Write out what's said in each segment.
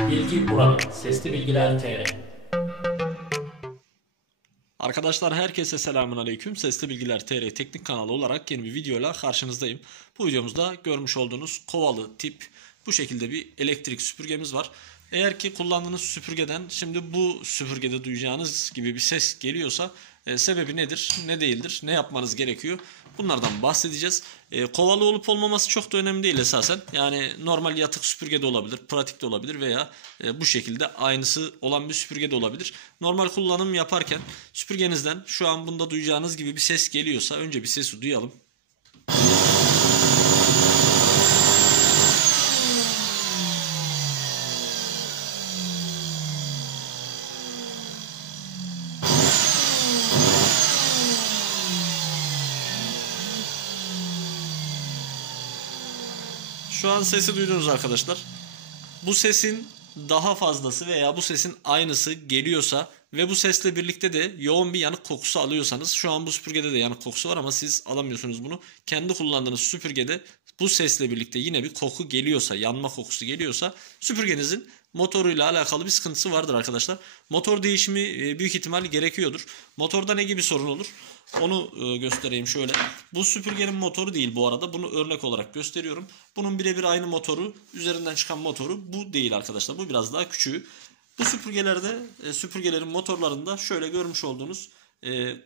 Bilgi burada. Sesli Bilgiler TR. Arkadaşlar herkese selamun aleyküm. Sesli Bilgiler TR teknik kanalı olarak yeni bir videoyla karşınızdayım. Bu videomuzda görmüş olduğunuz kovalı tip bu şekilde bir elektrik süpürgemiz var. Eğer ki kullandığınız süpürgeden şimdi bu süpürgede duyacağınız gibi bir ses geliyorsa sebebi nedir, ne değildir, ne yapmanız gerekiyor? Bunlardan bahsedeceğiz. Kovalı olup olmaması çok da önemli değil esasen. Yani normal yatık süpürge de olabilir, pratik de olabilir veya bu şekilde aynısı olan bir süpürge de olabilir. Normal kullanım yaparken süpürgenizden şu an bunda duyacağınız gibi bir ses geliyorsa önce bir sesi duyalım. Şu an sesi duydunuz arkadaşlar. Bu sesin daha fazlası veya bu sesin aynısı geliyorsa ve bu sesle birlikte de yoğun bir yanık kokusu alıyorsanız, şu an bu süpürgede de yanık kokusu var ama siz alamıyorsunuz bunu. Kendi kullandığınız süpürgede bu sesle birlikte yine bir koku geliyorsa, yanma kokusu geliyorsa süpürgenizin motoruyla alakalı bir sıkıntısı vardır arkadaşlar. Motor değişimi büyük ihtimal gerekiyordur. Motorda ne gibi sorun olur? Onu göstereyim şöyle. Bu süpürgenin motoru değil bu arada. Bunu örnek olarak gösteriyorum. Bunun birebir aynı motoru, üzerinden çıkan motoru bu değil arkadaşlar. Bu biraz daha küçüğü. Bu süpürgelerde, süpürgelerin motorlarında şöyle görmüş olduğunuz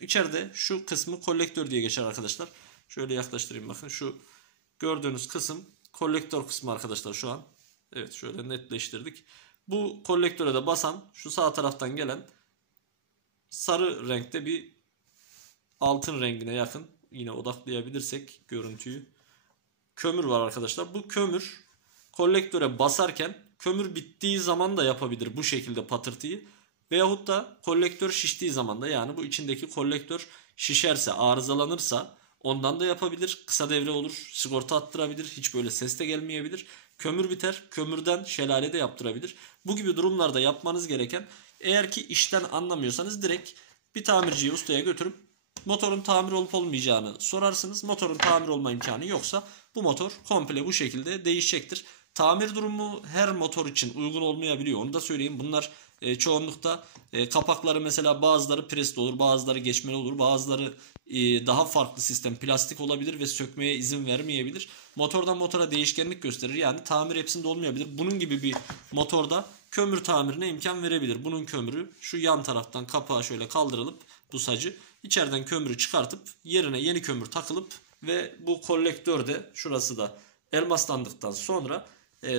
içeride şu kısmı kolektör diye geçer arkadaşlar. Şöyle yaklaştırayım, bakın şu gördüğünüz kısım kolektör kısmı arkadaşlar şu an. Evet, şöyle netleştirdik. Bu kolektöre de basan şu sağ taraftan gelen sarı renkte bir altın rengine yakın, yine odaklayabilirsek görüntüyü, kömür var arkadaşlar. Bu kömür kolektöre basarken kömür bittiği zaman da yapabilir bu şekilde patırtıyı. Veyahut da kolektör şiştiği zaman da, yani bu içindeki kolektör şişerse, arızalanırsa ondan da yapabilir. Kısa devre olur, sigorta attırabilir, hiç böyle ses de gelmeyebilir. Kömür biter, kömürden şelale de yaptırabilir. Bu gibi durumlarda yapmanız gereken, eğer ki işten anlamıyorsanız direkt bir tamirciye, ustaya götürüp motorun tamir olup olmayacağını sorarsınız. Motorun tamir olma imkanı yoksa bu motor komple bu şekilde değişecektir. Tamir durumu her motor için uygun olmayabiliyor. Onu da söyleyeyim. Bunlar çoğunlukta kapakları mesela bazıları presli olur, bazıları geçmeli olur, bazıları daha farklı sistem plastik olabilir ve sökmeye izin vermeyebilir. Motordan motora değişkenlik gösterir. Yani tamir hepsinde olmayabilir. Bunun gibi bir motorda kömür tamirine imkan verebilir. Bunun kömürü şu yan taraftan kapağı şöyle kaldırılıp, bu sacı içeriden kömürü çıkartıp yerine yeni kömür takılıp ve bu kolektörde şurası da elmaslandıktan sonra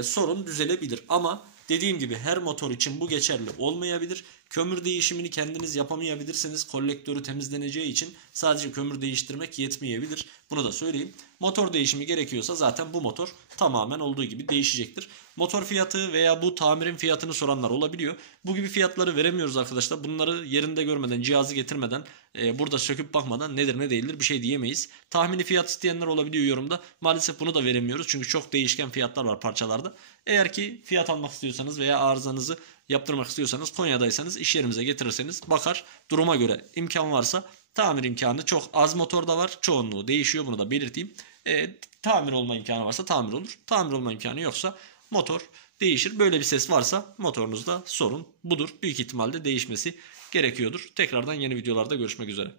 sorun düzelebilir. Ama dediğim gibi her motor için bu geçerli olmayabilir. Kömür değişimini kendiniz yapamayabilirsiniz. Kolektörü temizleneceği için sadece kömür değiştirmek yetmeyebilir. Bunu da söyleyeyim. Motor değişimi gerekiyorsa zaten bu motor tamamen olduğu gibi değişecektir. Motor fiyatı veya bu tamirin fiyatını soranlar olabiliyor. Bu gibi fiyatları veremiyoruz arkadaşlar. Bunları yerinde görmeden, cihazı getirmeden, burada söküp bakmadan nedir ne değildir bir şey diyemeyiz. Tahmini fiyat isteyenler olabiliyor yorumda. Maalesef bunu da veremiyoruz. Çünkü çok değişken fiyatlar var parçalarda. Eğer ki fiyat almak istiyorsanız veya arızanızı yaptırmak istiyorsanız, Konya'daysanız iş yerimize getirirseniz bakar, duruma göre imkan varsa tamir imkanı çok az motorda var. Çoğunluğu değişiyor, bunu da belirteyim. Tamir olma imkanı varsa tamir olur. Tamir olma imkanı yoksa motor değişir. Böyle bir ses varsa motorunuzda sorun budur. Büyük ihtimalle değişmesi gerekiyordur. Tekrardan yeni videolarda görüşmek üzere.